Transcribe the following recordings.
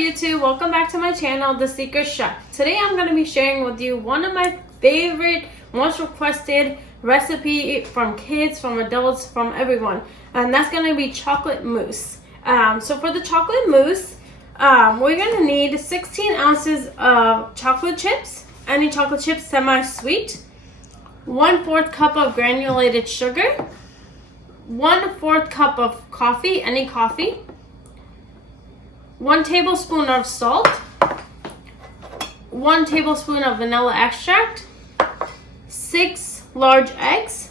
YouTube, welcome back to my channel, The Secret Chef. Today I'm going to be sharing with you one of my favorite, most requested recipe from kids, from adults, from everyone, and that's going to be chocolate mousse. So for the chocolate mousse, we're going to need 16 ounces of chocolate chips, any chocolate chips, semi-sweet, 1/4 cup of granulated sugar, 1/4 cup of coffee, any coffee, 1 tablespoon of salt, 1 tablespoon of vanilla extract, 6 large eggs,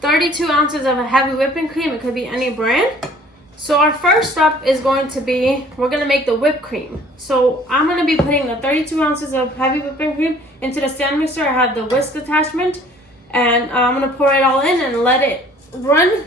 32 ounces of a heavy whipping cream. It could be any brand. So our first step is going to be, we're going to make the whipped cream. So I'm going to be putting the 32 ounces of heavy whipping cream into the stand mixer. I have the whisk attachment, and I'm going to pour it all in and let it run.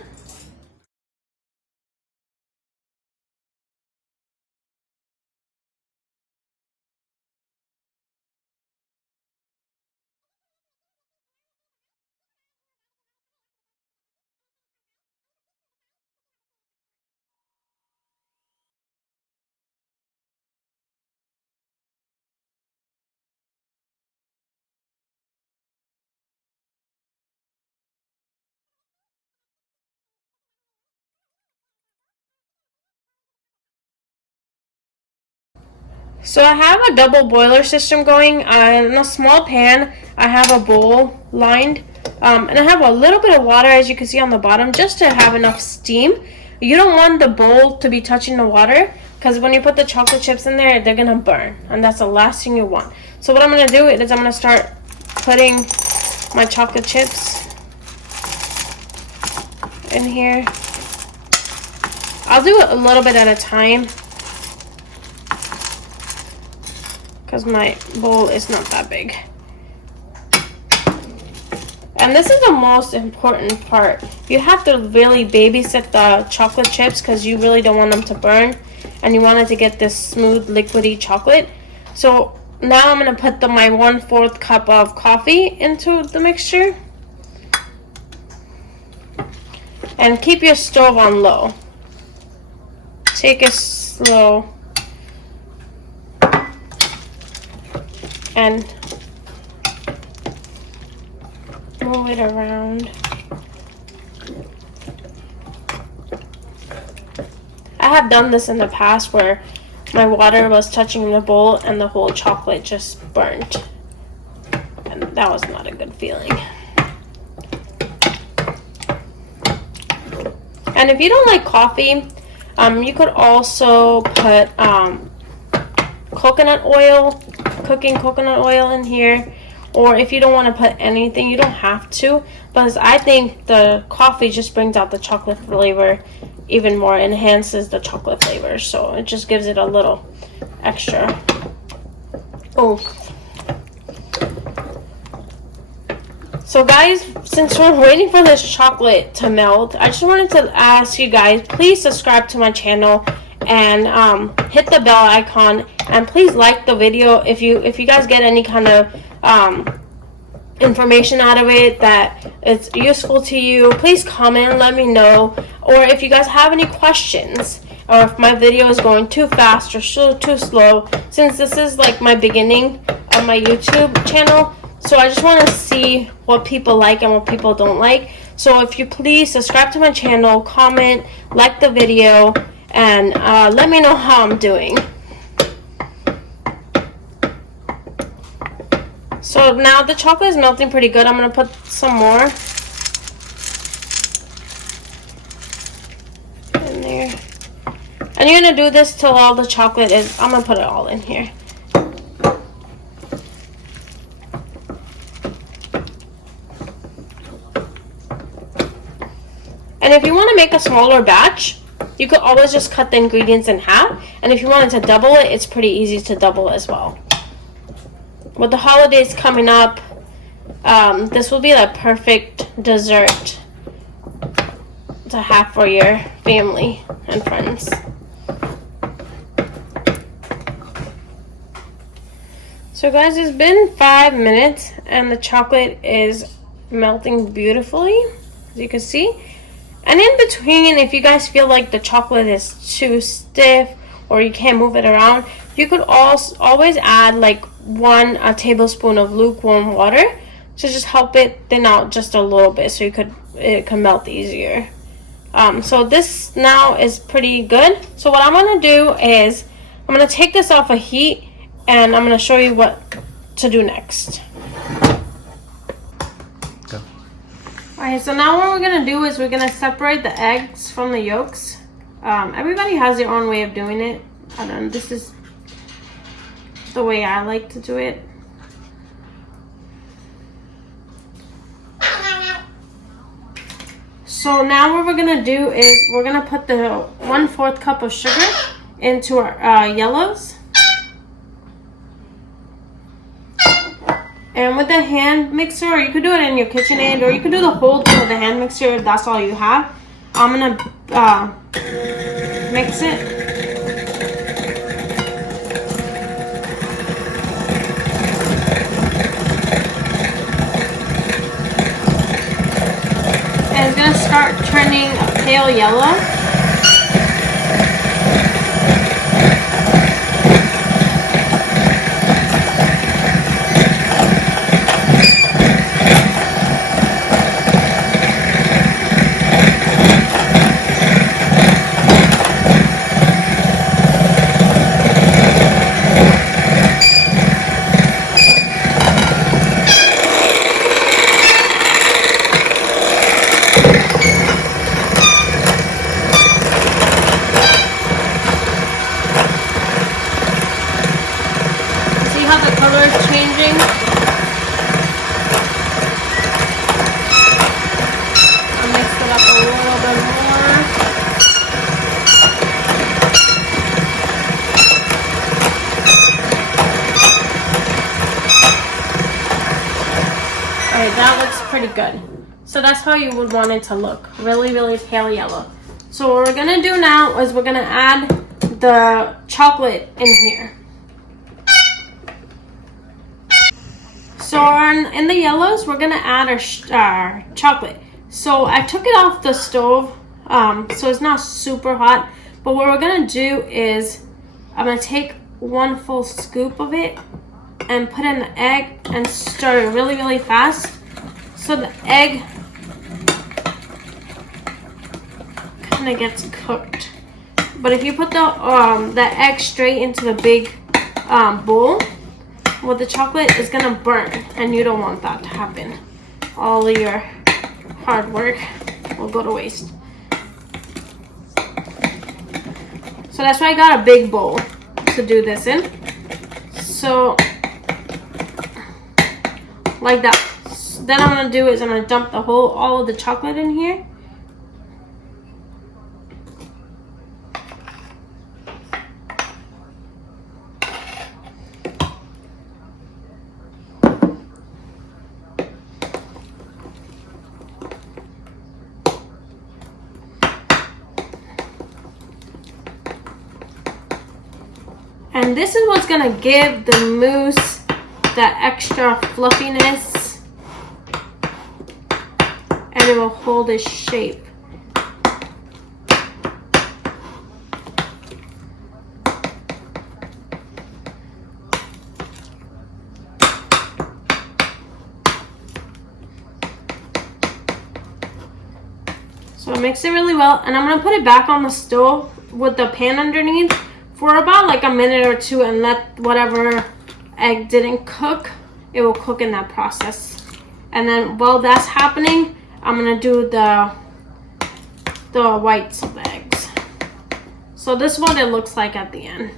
So I have a double boiler system going. In a small pan, I have a bowl lined, and I have a little bit of water, as you can see on the bottom, just to have enough steam. You don't want the bowl to be touching the water, because when you put the chocolate chips in there, they're gonna burn, and that's the last thing you want. So what I'm gonna do is I'm gonna start putting my chocolate chips in here. I'll do it a little bit at a time, because my bowl is not that big. And this is the most important part. You have to really babysit the chocolate chips, because you really don't want them to burn, and you want it to get this smooth liquidy chocolate. So now I'm going to put my 1/4 cup of coffee into the mixture, and keep your stove on low. Take it slow and move it around. I have done this in the past where my water was touching the bowl and the whole chocolate just burnt, and that was not a good feeling. And if you don't like coffee, you could also put coconut oil, cooking coconut oil in here. Or if you don't want to put anything, you don't have to, but I think the coffee just brings out the chocolate flavor even more, enhances the chocolate flavor, so it just gives it a little extra oomph. So guys, since we're waiting for this chocolate to melt, I just wanted to ask you guys, please subscribe to my channel and hit the bell icon, and please like the video if you guys get any kind of information out of it that it's useful to you. Please comment and let me know. Or if you guys have any questions, or if my video is going too fast or too slow, since this is like my beginning of my YouTube channel, so I just want to see what people like and what people don't like. So if you please subscribe to my channel, comment, like the video, and let me know how I'm doing. So now the chocolate is melting pretty good. I'm going to put some more in there. And you're going to do this till all the chocolate is, I'm going to put it all in here. And if you want to make a smaller batch, you could always just cut the ingredients in half. And if you wanted to double it, it's pretty easy to double as well. With the holidays coming up, this will be the perfect dessert to have for your family and friends. So guys, it's been 5 minutes and the chocolate is melting beautifully, as you can see. And in between, if you guys feel like the chocolate is too stiff or you can't move it around, you could also always add like 1 tablespoon of lukewarm water to just help it thin out just a little bit, so it can melt easier. So this now is pretty good. So what I'm gonna do is I'm gonna take this off of heat, and I'm gonna show you what to do next. Go. Alright, so now what we're gonna do is we're gonna separate the eggs from the yolks. Everybody has their own way of doing it. I don't know, this is the way I like to do it. So now what we're gonna do is we're gonna put the 1/4 cup of sugar into our yellows. And with the hand mixer, or you could do it in your KitchenAid, or you could do the whole thing with the hand mixer if that's all you have. I'm gonna mix it. And it's gonna start turning a pale yellow. How the color is changing. I'll mix it up a little bit more. Alright, that looks pretty good. So that's how you would want it to look. Really, really pale yellow. So what we're gonna do now is we're gonna add the chocolate in here. So in the yellows, we're gonna add our chocolate. So I took it off the stove, so it's not super hot. But what we're gonna do is I'm gonna take 1 full scoop of it and put in the egg and stir it really, really fast, so the egg kind of gets cooked. But if you put the egg straight into the big bowl with the chocolate, it's gonna burn, and you don't want that to happen. All of your hard work will go to waste. So that's why I got a big bowl to do this in. So like that. Then I'm gonna do is I'm gonna dump all of the chocolate in here. And this is what's gonna give the mousse that extra fluffiness, and it will hold its shape. So mix it really well, and I'm gonna put it back on the stove with the pan underneath for about like a minute or two, and let whatever egg didn't cook, it will cook in that process. And then while that's happening, I'm gonna do the whites of the eggs. So this is what it looks like at the end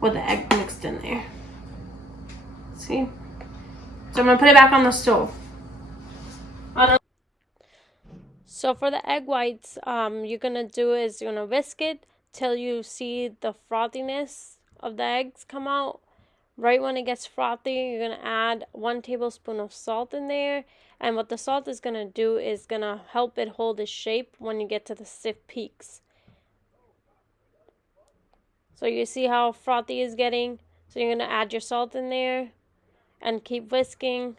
with the egg mixed in there. See? So I'm gonna put it back on the stove. So for the egg whites, you're gonna do is you're gonna whisk it till you see the frothiness of the eggs come out. Right when it gets frothy, you're gonna add 1 tablespoon of salt in there. And what the salt is gonna do is gonna help it hold its shape when you get to the stiff peaks. So you see how frothy it's getting. So you're gonna add your salt in there and keep whisking.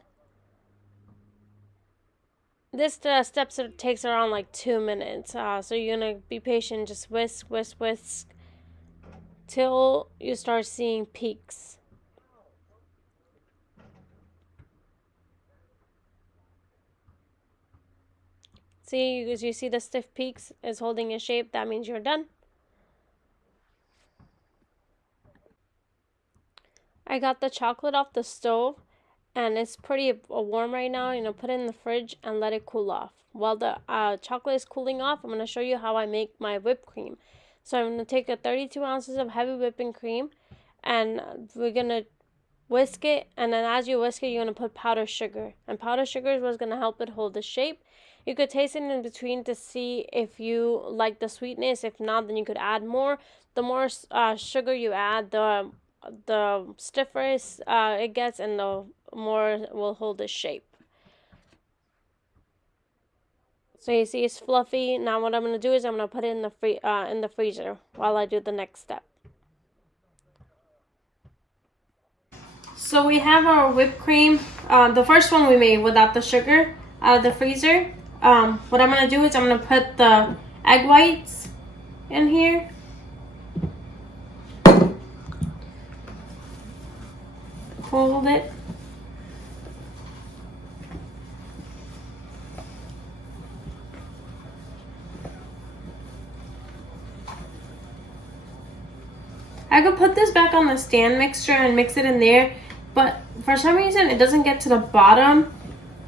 This steps takes around like 2 minutes. So you're gonna be patient, just whisk, whisk, whisk till you start seeing peaks. See, as you see the stiff peaks is holding a shape, that means you're done. I got the chocolate off the stove and it's pretty warm right now. Put it in the fridge and let it cool off. While the chocolate is cooling off, I'm going to show you how I make my whipped cream. So I'm going to take 32 ounces of heavy whipping cream and we're going to whisk it, and then as you whisk it, you're going to put powdered sugar. And powdered sugar is what's going to help it hold the shape. You could taste it in between to see if you like the sweetness. If not, then you could add more. The more sugar you add, the stiffer it gets, and the more it will hold the shape. So you see it's fluffy. Now what I'm going to do is I'm going to put it in the freezer while I do the next step. So we have our whipped cream, the first one we made without the sugar, out of the freezer. What I'm going to do is I'm going to put the egg whites in here. Hold it. I could put this back on the stand mixture and mix it in there, but for some reason it doesn't get to the bottom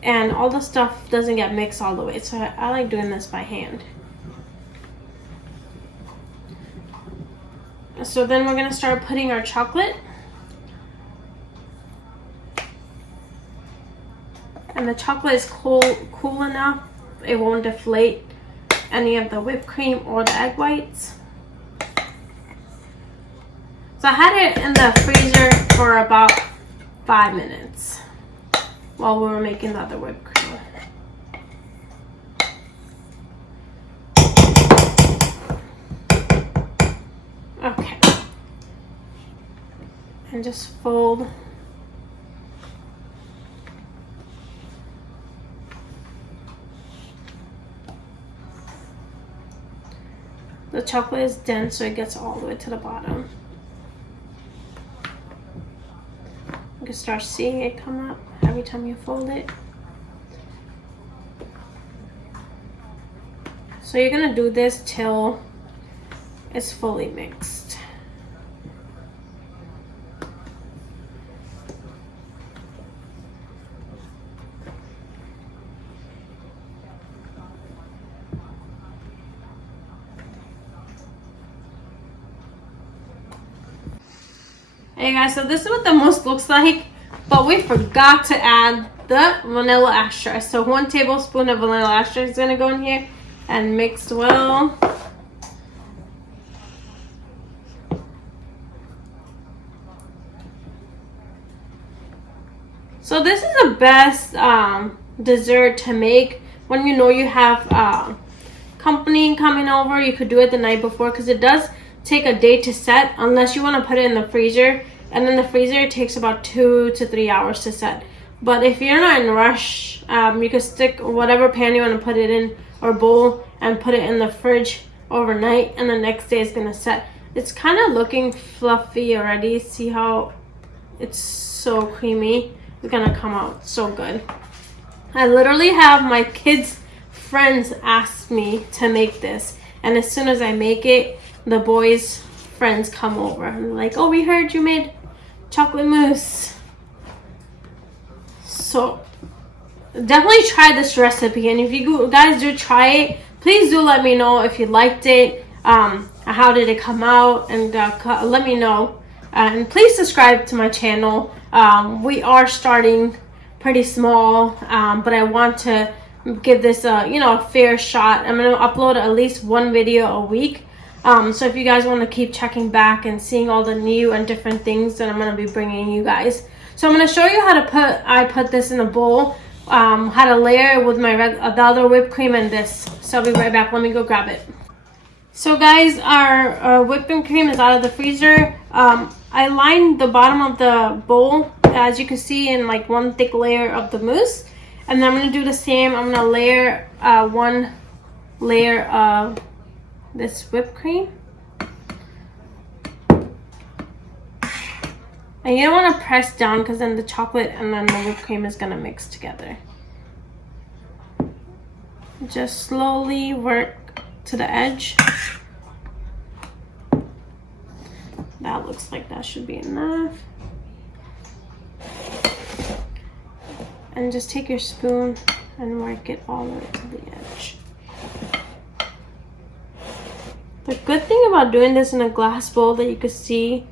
and all the stuff doesn't get mixed all the way. So I like doing this by hand. So then we're going to start putting our chocolate. And the chocolate is cool enough, it won't deflate any of the whipped cream or the egg whites. So I had it in the freezer for about 5 minutes while we were making the other whipped cream. Okay. And just fold. The chocolate is dense, so it gets all the way to the bottom. You can start seeing it come up every time you fold it. So you're gonna do this till it's fully mixed. Hey guys, so this is what the mousse looks like, but we forgot to add the vanilla extract. So 1 tablespoon of vanilla extract is gonna go in here and mix well. So this is the best dessert to make when you know you have company coming over. You could do it the night before because it does take a day to set unless you want to put it in the freezer, and in the freezer it takes about 2 to 3 hours to set. But if you're not in a rush, you can stick whatever pan you want to put it in or bowl and put it in the fridge overnight, and the next day it's gonna set. It's kind of looking fluffy already. See how it's so creamy? It's gonna come out so good. I literally have my kids' friends ask me to make this, and as soon as I make it, the boys' friends come over and they're like, oh, we heard you made chocolate mousse. So definitely try this recipe, and if you guys do try it, please do let me know if you liked it, how did it come out, and let me know. And please subscribe to my channel. We are starting pretty small, but I want to give this a fair shot. I'm going to upload at least 1 video a week. So if you guys want to keep checking back and seeing all the new and different things that I'm going to be bringing you guys. So I'm going to show you how to put this in a bowl, how to layer it with my the other whipped cream and this. So I'll be right back. Let me go grab it. So guys, our whipping cream is out of the freezer. I lined the bottom of the bowl, as you can see, in like 1 thick layer of the mousse. And then I'm going to do the same. I'm going to layer 1 layer of this whipped cream. And you don't want to press down because then the chocolate and then the whipped cream is going to mix together. Just slowly work to the edge. That looks like that should be enough. And just take your spoon and work it all the way to the edge. The good thing about doing this in a glass bowl that you can see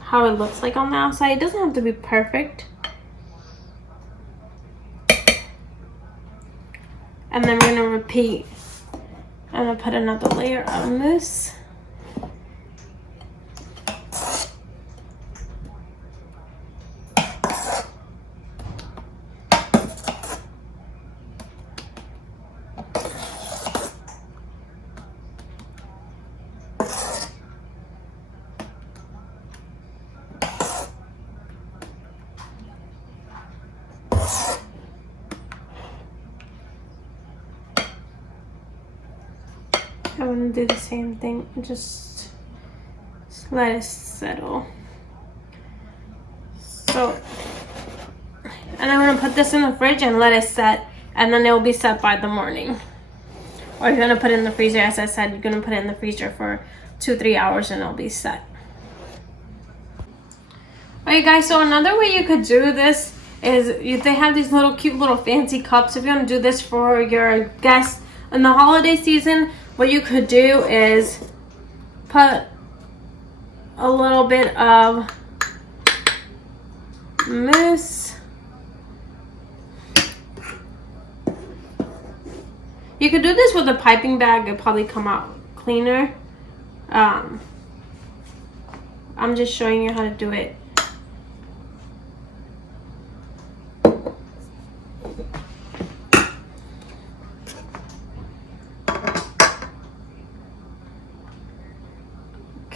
how it looks like on the outside, it doesn't have to be perfect. And then we're gonna repeat. I'm gonna put another layer of mousse. I'm gonna do the same thing, just let it settle. So, and I'm gonna put this in the fridge and let it set, and then it will be set by the morning. Or you're gonna put it in the freezer, as I said, you're gonna put it in the freezer for 2-3 hours and it'll be set. Alright guys, so another way you could do this is they have these little cute little fancy cups. If you're gonna do this for your guests in the holiday season, what you could do is put a little bit of mousse. You could do this with a piping bag, it'll probably come out cleaner. I'm just showing you how to do it.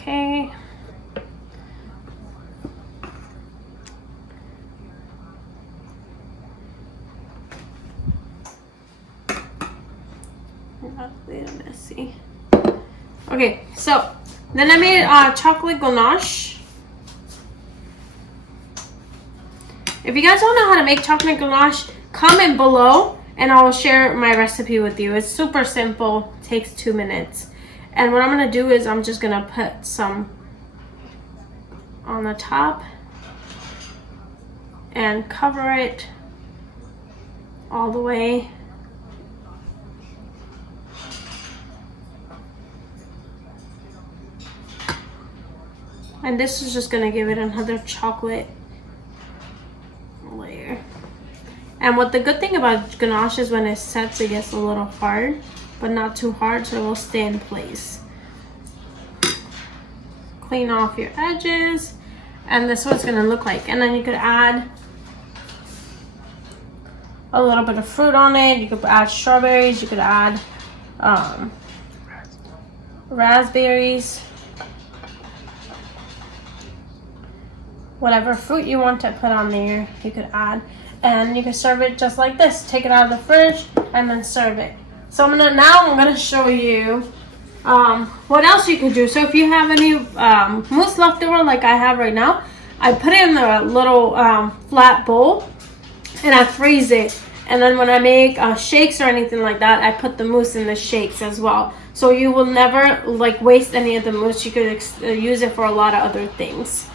Okay. That's a little messy. Okay, so then I made chocolate ganache. If you guys don't know how to make chocolate ganache, comment below and I will share my recipe with you. It's super simple, takes 2 minutes. And what I'm gonna do is I'm just gonna put some on the top and cover it all the way. And this is just gonna give it another chocolate layer. And what the good thing about ganache is when it sets, it gets a little hard, but not too hard, so it will stay in place. Clean off your edges, and this is what it's gonna look like. And then you could add a little bit of fruit on it. You could add strawberries, you could add raspberries, whatever fruit you want to put on there, you could add. And you can serve it just like this. Take it out of the fridge and then serve it. So I'm gonna show you what else you could do. So if you have any mousse left over like I have right now, I put it in the little flat bowl and I freeze it. And then when I make shakes or anything like that, I put the mousse in the shakes as well. So you will never like waste any of the mousse. You could use it for a lot of other things.